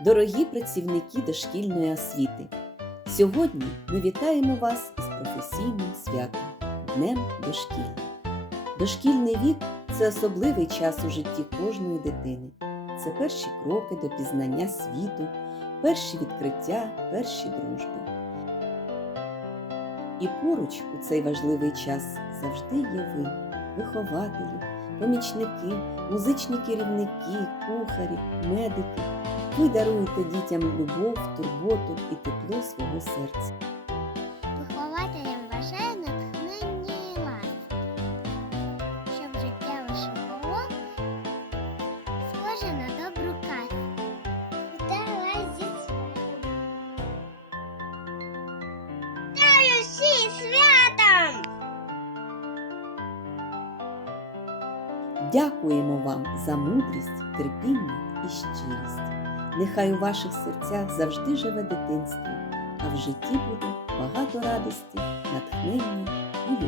дорогі працівники дошкільної освіти! Сьогодні ми вітаємо вас із професійним святом Днем дошкілля. Дошкільний вік це особливий час у житті кожної дитини. Це перші кроки до пізнання світу, перші відкриття, перші дружби. І поруч у цей важливий час завжди є ви, вихователі, помічники, музичні керівники, кухарі, медики. Ви даруєте дітям любов, турботу і тепло свого серця. Вихователям бажаю натхнення і ласки, щоб життя ваше було схоже на добру казку. Вітаю вас зі святом! Вітаю всі святом! Дякуємо вам за мудрість, терпіння і щирість. Нехай у ваших серцях завжди живе дитинство, а в житті буде багато радості, натхнення і.